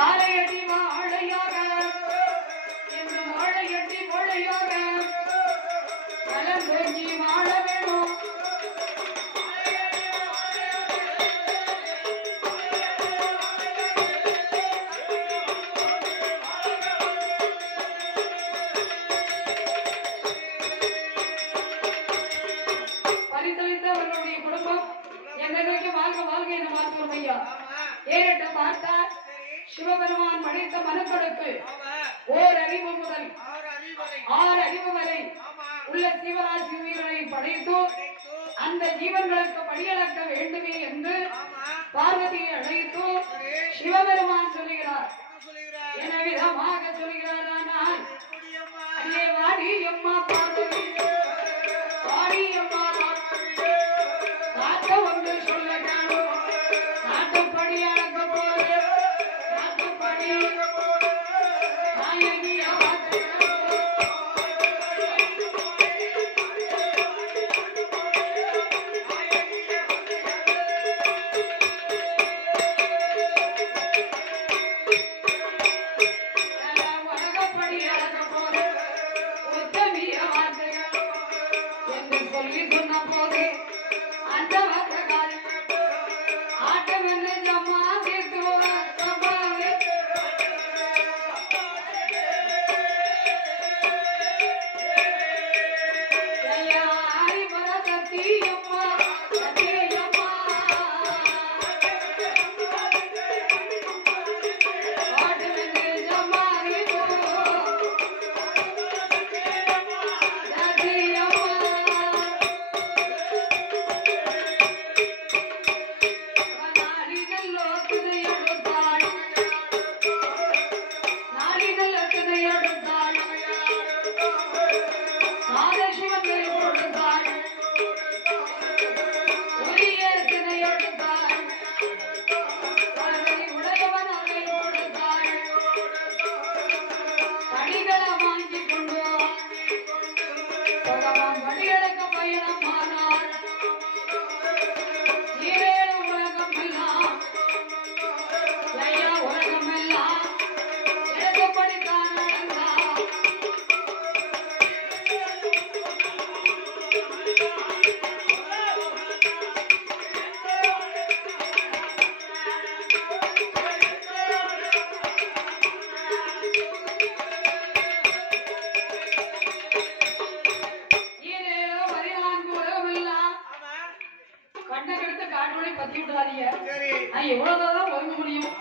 வாழையடி வாழையாக என்று வாழையடி வாழையாக கலந்தோங்கி வாழ வேணும். பரிசளித்தவர்களுடைய குடும்பம் என்னைக்கு வாழ்க வாழ்க என மாற்றுவோம் ஐயா. ஏறிட்ட பார்த்தார் சிவபெருமான் படைத்த மனுக்களுக்கு ஓர் அறிவு முதல் 6 அறிவு வரை உள்ள சிவராசி உயிர்களை படைத்து அந்த ஜீவன்களுக்கு படியளக்க வேண்டுமே என்று பார்வதியை அழைத்து சிவபெருமான் சொல்லுகிறார். என விதமாக சொல்கிறார். ஆனால் அங்கே வாடி அம்மா பார்வதி வாடி அம்மா நாட்ட ஒன்று சொல்ல காணும் நாட்டுப்படி அடக்க போது நாட்டுப்படி நாயகியா எவ்வளவுதான் ஒதுங்க முடியும்?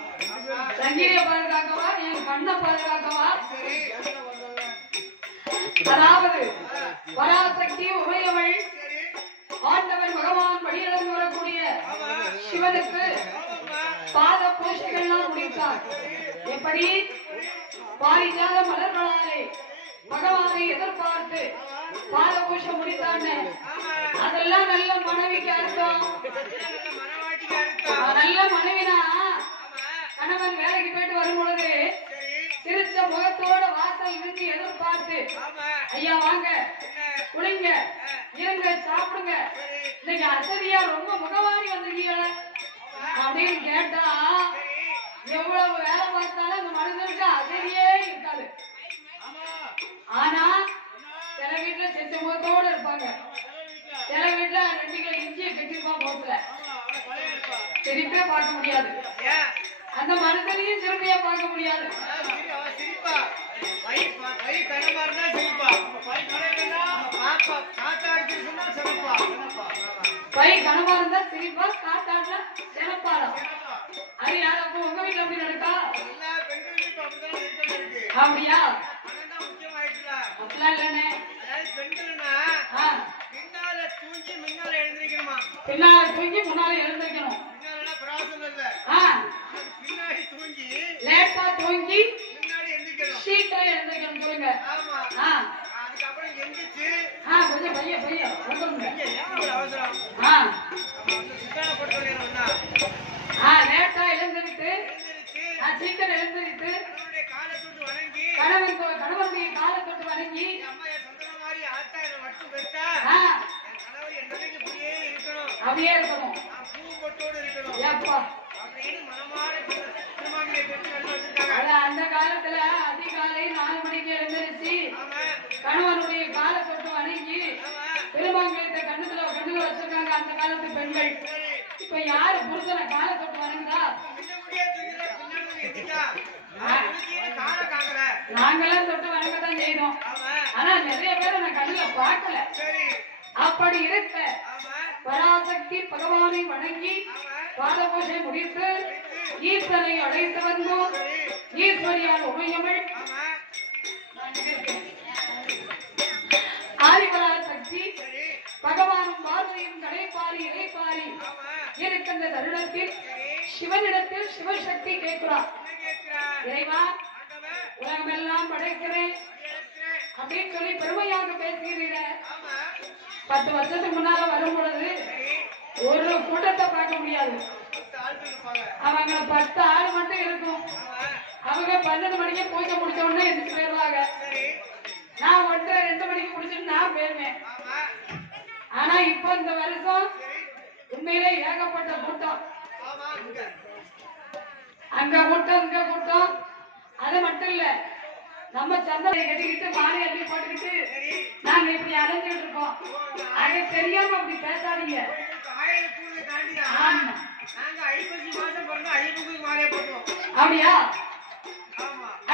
சங்கிலியை பாதுகாக்கவா என் கண்ணை பாதுகாக்கவா? அதாவது பராசக்தி உமையவள் ஆண்டவன் பகவான் படியிலிருந்து வரக்கூடிய சிவனுக்கு பாத பூஜைகள்லாம் முடித்தார். எப்படி? பாரிஜாத மலர்களாலே பகவானை எதிர்பார்த்து பாத பூஜை முடித்தான்னு அதெல்லாம் நல்ல மனைவிக்கு அர்த்தம். நல்ல மனைவினா கணவன் வேலைக்கு போயிட்டு வரும் பொழுது சிரிச்ச முகத்தோட வாசல் இருந்து எதிர்பார்த்து ஐயா வாங்க குளிங்க இருங்க சாப்பிடுங்க இன்னைக்கு அசதியா ரொம்ப முகவாரி வந்திருக்கீங்க அப்படின்னு கேட்டா எவ்வளவு வேலை பார்த்தாலும் அந்த மனிதனுக்கு அசதியே இருக்காது. ஆனா சில வீட்டுல செஞ்ச முகத்தோட இருப்பாங்க. சில வீட்டுல 2 கிலோ இஞ்சியை கட்டிருப்பான் போட்டுல சிரிப்பே பார்க்க முடியாது. அந்த மனுஷனையும் சிறுமையா பார்க்க முடியாது. பை கனமா இருந்தா சிரிப்பா காத்தாடுல சிறப்பாடம். அது யாரு? அப்ப உங்க வீட்டுல அப்படி நடக்கா? அப்படியா? அப்படிலாம் இல்லண்ணே. பின்னால தூங்கி முன்னால எழுந்திருக்கணும். லேட்டா தூங்கி சீக்கிரம் எழுந்திருக்கணும். சொல்லுங்க. கொஞ்சம் பைய லேட்டா எழுந்திருத்து சீக்கிரம் எழுந்திருத்து கணவனுடைய காலை தொட்டு வணங்கி அப்படியே இருக்கணும். ஏப்பா நாங்கெல்லாம் தொட்டு வணங்கத்தான் செய்தோம். ஆனா நிறைய பேரை நான் கண்ணுல பார்க்கல. அப்படி இருக்க பராசக்தி பகவானை வணங்கி பாத பூஜை முடித்து ஈஸ்வரை அழைத்து வந்தோம். ஈஸ்வரியால் உமையமிழ் ஆதிபராசக்தி பகவானும் பார்வையும் கடைப்பாரி இலைப்பாரி இருக்கின்ற தருணத்தில் சிவனிடத்தில் சிவசக்தி கேட்கிறார். இறைவா, உலகமெல்லாம் படைக்கிறேன் அப்படின்னு சொல்லி பெருமையாக பேசுகிறீர்கள். 10 வருஷத்துக்கு முன்னால வரும் பொழுது ஒரு கூட்டத்தை பார்க்க முடியாது. அவங்க 10 ஆள் மட்டும் இருக்கும். அவங்க 12 மணிக்கு பூஜை முடிச்ச உடனே எதிர்த்து போயிடுவாங்க. நான் 1-2 மணிக்கு முடிச்சுட்டு நான் போயிருவேன். ஆனா இப்ப இந்த வருஷம் உண்மையிலே ஏகப்பட்ட கூட்டம். அங்க கூட்டம் இங்க கூட்டம். அது மட்டும் இல்ல, நம்ம சந்தனை கட்டிக்கிட்டு மாலை அள்ளி போட்டுக்கிட்டு நாங்க இப்படி அலைஞ்சிட்டு இருக்கோம். அது தெரியாம அப்படி பேசாதீங்க. அப்படியா?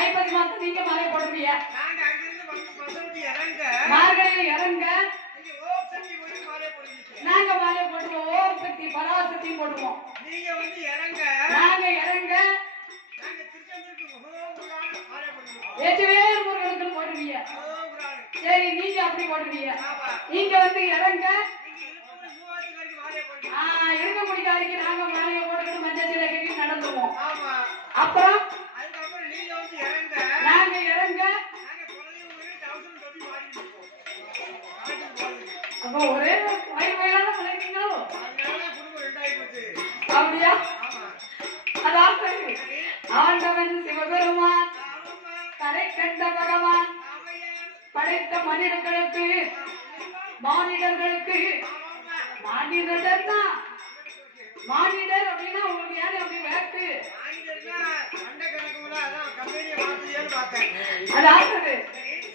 ஐப்பசி மாசம் நீங்க மாலை போடுவீங்க. மார்கழியில இறங்க நாங்க மாலை போடுவோம். ஓம் சக்தி பராசக்தி போடுவோம். நாங்க இறங்க வெற்றிவேல் முருகனுக்கு போடுவீங்க. சரி, நீங்க அப்படி போடுவீங்க. நீங்க வந்து இறங்க இருக்க முடியாதுக்கு நாங்க மாலையை போட்டுக்கிட்டு மஞ்சள் சீலை கட்டி நடந்துருவோம். அப்புறம் நாங்க இறங்க அப்ப ஒரே வயலான மலைங்களோ அப்படியா? அதாவது ஆண்டவன் சிவபெருமான் கரை கண்ட பகவான் படைத்த மனிதர்களுக்கு மானிடர்களுக்கு மானிடர் தான். மானிடர் அப்படின்னா உங்களுக்கு யாரு அப்படி வேட்டு? அதாவது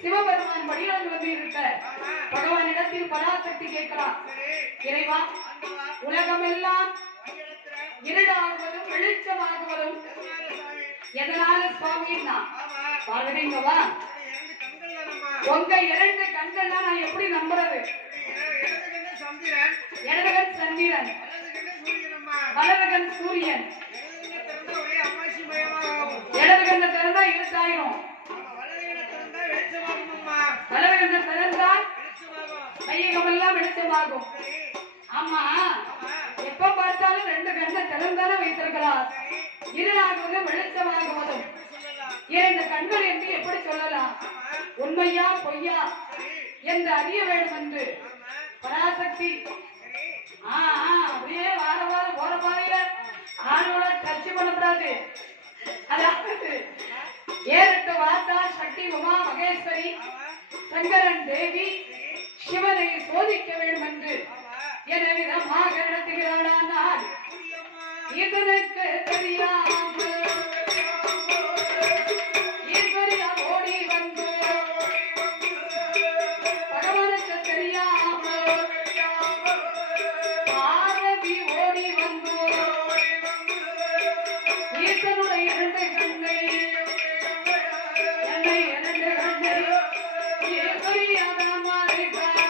சிவபெருமான் படியால் வந்து இருக்க பகவானிடத்தில் பராசக்தி கேட்கிறார். இறைவா, உலகமெல்லாம் இருடாகுவதும் வெளிச்சமாகுவதும் எதனால சுவாமின்னா பாருங்கவா, உங்க 2 கண்கள் தான் நான் எப்படி நம்புறது? இடதுகன் சந்திரன், வலதுகன் சூரியன். இடதுகண்ண திறந்தா இருட்டாயிரும், வலதுகண்ண திறந்தால் கையகமெல்லாம் வெளிச்சமாகும். ஆமா, எப்ப பார்த்தாலும் 2 கண்ணை திறந்தான வைத்திருக்கிறார். இருளாகுவது வெளிச்சமாகுவதும் 2 கண்கள் என்று எப்படி சொல்லலாம்? உண்மையா பொய்யா என்று அறிய வேண்டும் என்று பராசக்தி அப்படியே வார வாரம் போற பாதையில ஆளோட டச் பண்ணக்கூடாது. அதாவது 7-8 வார்த்தா சக்தி உமா மகேஸ்வரி சங்கரன் தேவி சிவனை சோதிக்க வேண்டும் என்று என விதமாக நடத்துகிறானால் இதனுக்கு தெரியாமல் ஈஸ்வரியா ஓடி வந்து பகவானுக்கு தெரியாமல் பார்வதி ஓடி வந்து ஈஸ்வருடைய 2 கண்ணை ஈஸ்வரியாக மாறிட்டார்.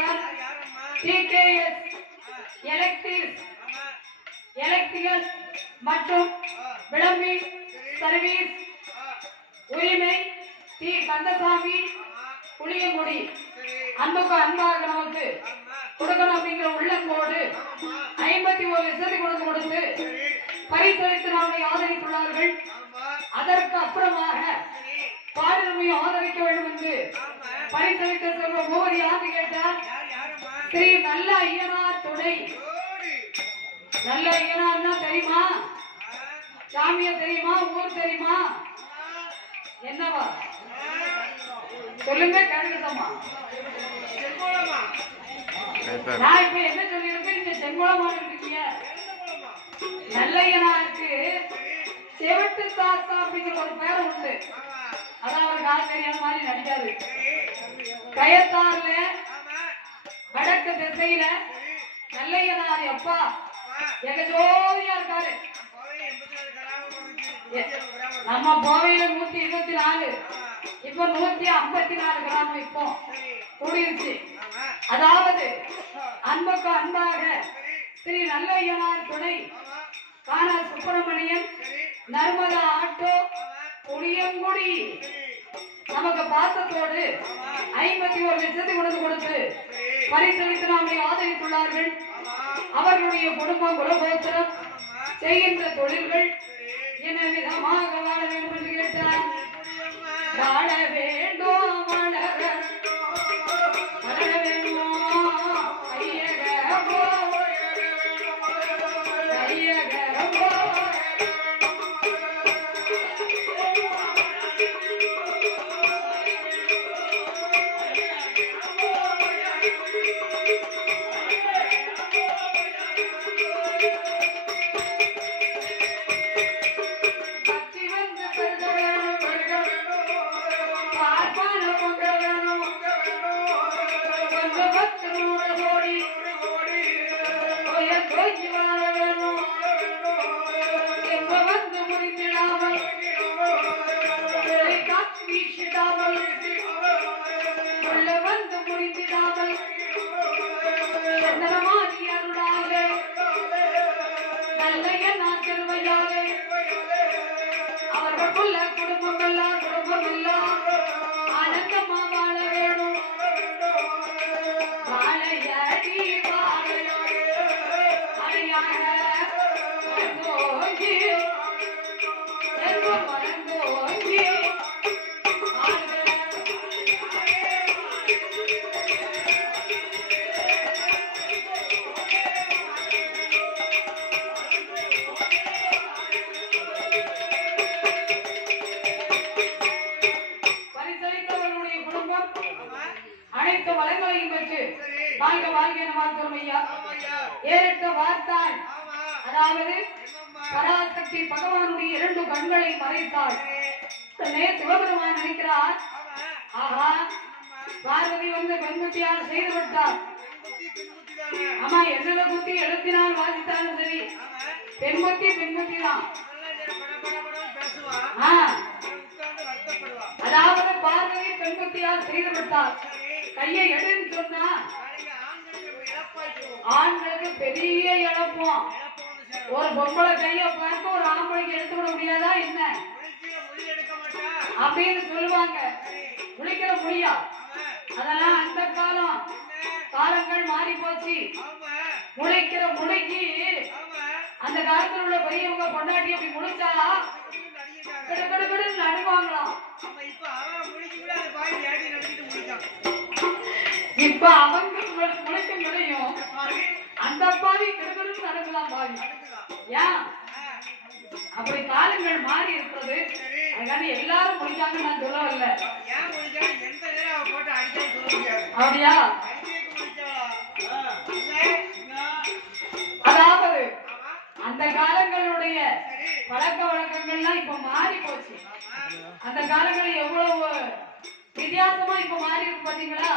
கேட்டால் டிகேஎஸ் எலக்ட்ரிக்கல் மற்றும் விளம்பி சர்வீஸ் உரிமை டி கந்தசாமி புளியங்குடி அன்புக்கு அன்பாக நமக்கு கொடுக்கணும் அப்படிங்கிற உள்ளங்கோடு 51 லட்சத்தை கொடுத்து பரிசளித்து நம்மை ஆதரித்துள்ளார்கள். அதற்கு அப்புறமாக பாடலுமையும் ஆதரிக்க வேண்டும் என்று பரிசளித்த செல்வ மூவதி யாரு கேட்டால் ஸ்ரீ நல்ல ஐயனார் துணை. நல்ல ஐயனார்னா தெரியுமா? சாமிய தெரியுமா? ஊர் தெரியுமா? என்னவா சொல்லுங்க, கேளுங்கம்மா. நான் இப்ப என்ன சொல்லியிருக்கேன், நீங்க செங்கோலமா இருக்கீங்க. நல்லையனாருக்கு செவட்டு சாஸ்தா அப்படிங்கிற ஒரு பேர் உண்டு. அதான் அவருக்கு ஆள் தெரியாத மாதிரி நடிக்காது. கயத்தாறுல வடக்கு திசையில நல்லையனார் எப்பா எங்க ஜோதியா இருக்காரு. நம்ம கோவையில 124, இப்ப 154 கிராமம் இப்போ கூடிருச்சு. அதாவது அன்புக்கு அன்பாக ஸ்ரீ நல்லையனார் துணை காணா சுப்பிரமணியன் நர்மதா ஆட்டோ புளியங்குடி நமக்கு பாசத்தோடு 51 லட்சத்தை கொடுத்து பரிசளித்து நம்மை ஆதரித்துள்ளார்கள். அவர்களுடைய குடும்பம் குலகோத்திரம் செய்கின்ற தொழில்கள் என்ன விதமாக வாழ வேண்டும் என்று கேட்டார். வாழ வேண்டும் வளர வேண்டும் ஐயகரம்போ அவர்களுக்குள்ள குடும்பம் எல்லாம் ஆனந்தமா வாழ வேணும். வாழையடி வாழையாக மறந்தோங்கி மறந்தோங்கி அனைத்து வளங்களையும் பெற்று வாழ்க வாழ்க என வாழ்த்தோம் ஐயா. ஏறிட்ட வார்த்தாள், அதாவது பராசக்தி பகவானுடைய 2 கண்களை மறைத்தாள். சிவபெருமான் நினைக்கிறார், ஆஹா பார்வதி வந்து பெண்குட்டியால் செய்து விட்டார். ஆமா, என்னென்ன குத்தி எழுத்தினால் வாசித்தாலும் சரி, பெண்குட்டி தான். அதாவது பார்வதி பெண்குட்டியால் செய்து விட்டார். கையை எடுன்னு சொன்னா ஆண்களுக்கு பெரிய இழப்போம். ஒரு பொம்பளை கைய பார்த்து ஒரு ஆம்பளைக்கு எடுத்து விட முடியாதா என்ன அப்படின்னு சொல்லுவாங்க. குளிக்கிற முடியா, அதெல்லாம் அந்த காலங்கள் மாறி போச்சு. முளைக்கிற முளைக்கு அந்த காலத்தில் உள்ள பெரியவங்க பொண்டாட்டி அப்படி முடிச்சா நடுவாங்களாம். இப்ப அவங்க முளைக்க முடியும், அந்த பாவி கிடுகிடுன்னு நடக்கலாம் பாவி. ஏன் அப்படி காலங்கள் மாறி இருக்கிறது. அதுக்காண்டி எல்லாரும் முடிக்காங்க நான் சொல்லவில்ல. அப்படியா? அதாவது அந்த காலங்களுடைய பழக்க வழக்கங்கள்லாம் இப்ப மாறி போச்சு. அந்த காலங்கள் எவ்வளவு வித்தியாசமா இப்ப மாறி இருக்கு பாத்தீங்களா?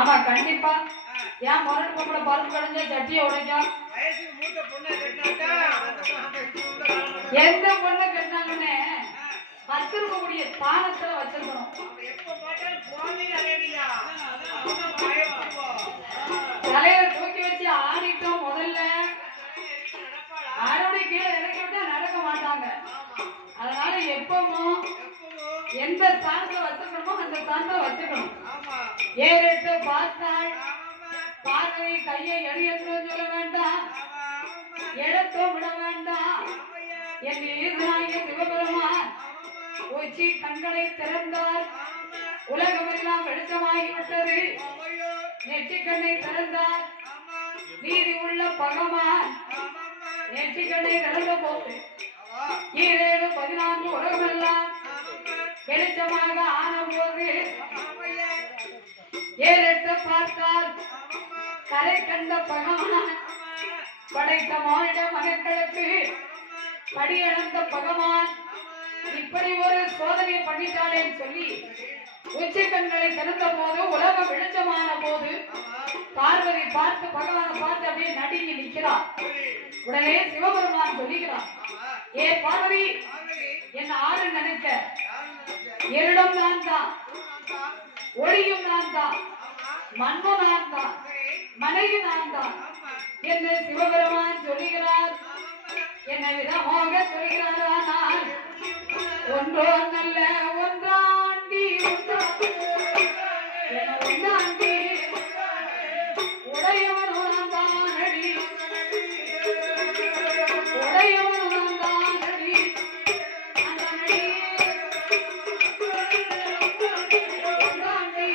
ஆமா கண்டிப்பா. ஏன் முரட்டு பொம்பளை பருப்பு கடைஞ்சா சட்டியை உடைக்கும்? எந்த பொண்ணை கட்டினாங்கன்னு வச்சிருக்கக்கூடிய தானத்துல வச்சிருக்கணும். தலையில தூக்கி வச்சு ஆடிட்டோம் முதல்ல ஆடோட கீழே இறக்கி விட்டா நடக்க மாட்டாங்க. அதனால எப்பவும் எந்த ஸ்தானத்துல வச்சிருக்கணுமோ அந்த ஸ்தானத்துல வச்சுக்கணும். ஏறிட்டு பார்த்தாள் பார்வை கையை எடையற்றும் சொல்ல வேண்டாம், எடுத்தும் விட வேண்டாம். என் ஈசனாகிய சிவபெருமான் உச்சி கண்களை திறந்தார். உலகமெல்லாம் வெளிச்சமாகிவிட்டது. நெற்றிக்கண்ணை திறந்தார். நீதி உள்ள பகவான் நெற்றிக்கண்ணை திறந்த போது 14 உலகமெல்லாம் வெளிச்சமாக ஆன போது ஏறிட்டு பார்த்தார். கரை கண்ட பகவான் படைத்த மானிட மகன்களுக்கு படியளந்த பகவான் இப்படி ஒரு சோதனை பண்ணிட்டாளேன்னு சொல்லி உச்சி கண்களை திறந்த போது உலகம் வெளிச்சமான போது பார்வதி பார்த்து பகவானை பார்த்து அப்படியே நடுங்கி நிற்கிறார். உடனே சிவபெருமான் சொல்லுகிறார், ஏ பார்வதி, என்ன ஆறு நினைக்க, இருளும் நான் தான், ஒளியும் நான் தான், மண்ணும் நான் தான், மனைவி நான் தான் என்று சிவபெருமான் சொல்லுகிறார். என்ன விதமாக சொல்கிறார். ஆனால் ஒன்றோ நல்ல ஒன்றாண்டி ஒன்றாண்டி உடையவனும் தானடி உடையவனும் தானடி ஒன்றாண்டி ஒன்றாண்டி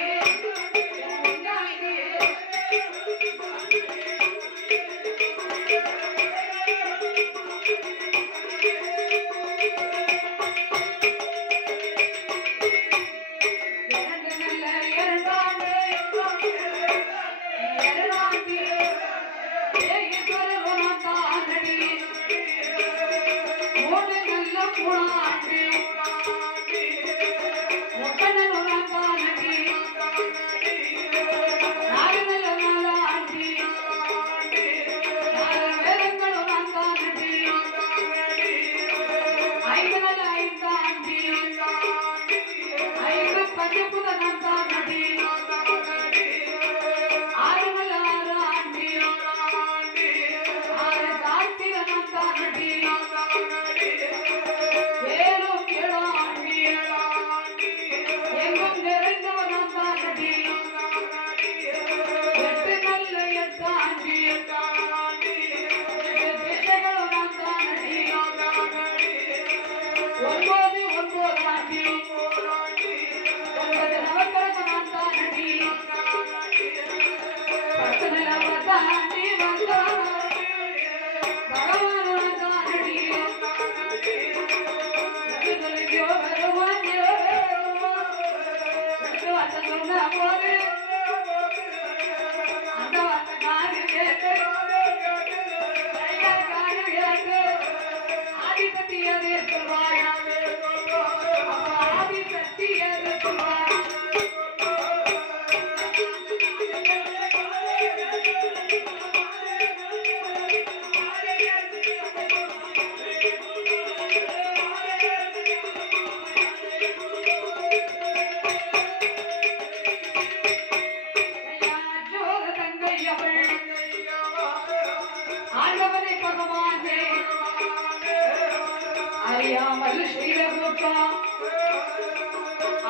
அறியாமல் செய்த குற்றம்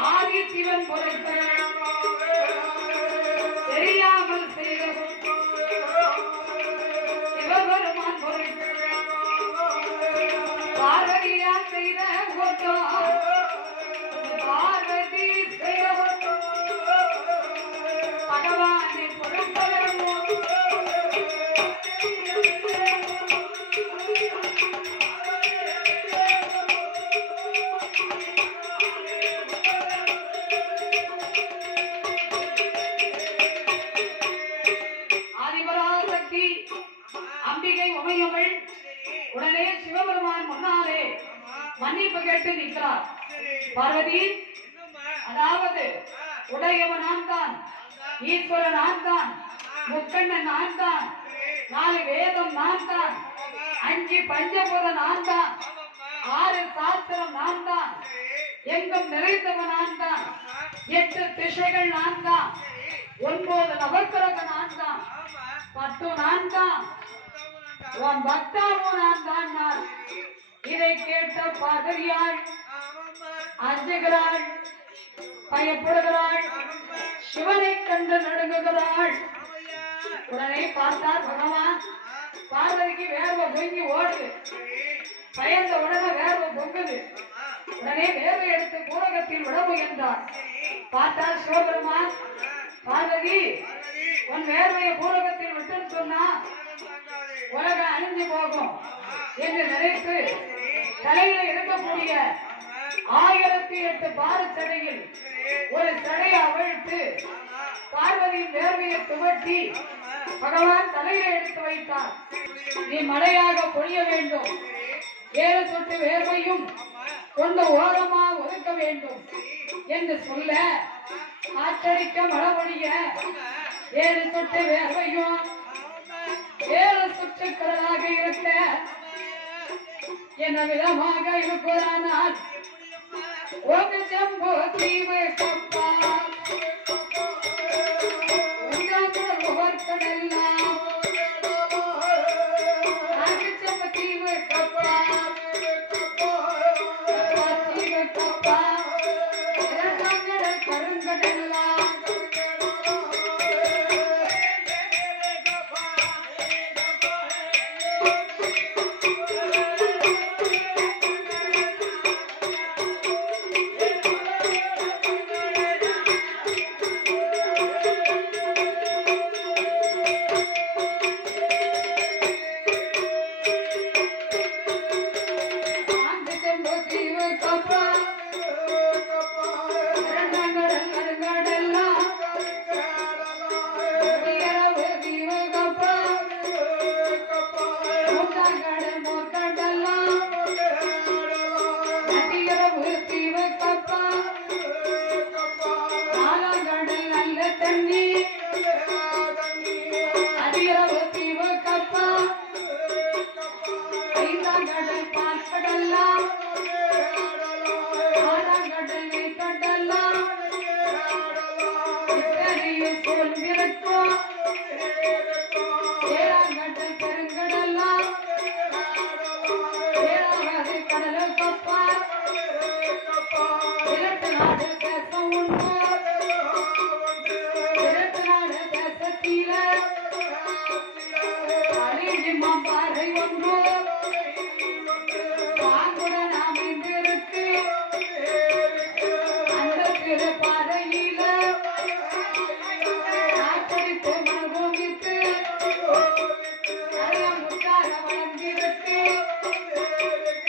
ஆதி சிவன் பொறுத்த தெரியாமல் செய்த குற்றம் சிவபெருமான் பொறுத்த பார்வதியா செய்த குற்றம் பார்வதி செய்த குற்றம் பகவானை பொறுத்தவரும் அம்பிகை உமையவள் உடனே சிவபெருமான் முன்னாலே மன்னிப்பு கேட்டு நிற்கிறார். பார்வதி, அதாவது உடையவன் நான் தான், ஈஸ்வரன் நான் தான், முக்கண்ணன் நான் தான், 4 வேதம் நான் தான், 5 பஞ்சபூத நான் தான், 6 சாஸ்திரம் நான் தான், எங்கும் நிறைந்தவன் நான் தான். 8 திசைகள் நான் தான். 9 நவக்கிரக நான் தான். 10 நான் தான். உன் பக்தாவும் நான் தான். நான் இதை கேட்ட பாதிரியாள் அஞ்சுகிறாள், பயப்படுகிறாள், சிவனை கண்டு நடுங்குகிறாள். உடனே பார்த்தார் பகவான். பார்வதிக்கு வேர்வை பொங்கி ஓடுது. பயந்த உடனே வேர்வை பொங்குது. உடனே வேர்வை எடுத்து பூரகத்தில் விட முயன்றார். பார்த்தார் சிவபெருமான். பார்வதி, உன் வேர்வையை பூரகத்தில் விட்டுன்னு சொன்னா உலகம் அழிஞ்சு போகும் என்று நினைத்து தலையில இருக்கக்கூடிய 1008 பாரச்சடையில் ஒரு சடையை அவிழ்த்து பார்வதியின் வேர்வையை துவட்டி பகவான் தலையில எடுத்து வைத்தார். நீ மழையாக பொழிய வேண்டும், 7 சொட்டு வேர்வையும் கொண்டு ஓரமா ஒதுக்க வேண்டும் என்று சொல்ல, காற்றடிக்க மழை பொழிய 7 சொட்டு வேர்வையும் 7 சுற்றுக்களாக இருக்க என்ன விதமாக இருப்பதானால் ஒரு ஜம்பு தீவு கப்பா கடல்லாம் தீவு கப்பா தீவு கப்பா கருங்கடலாம் கடல் கப்பா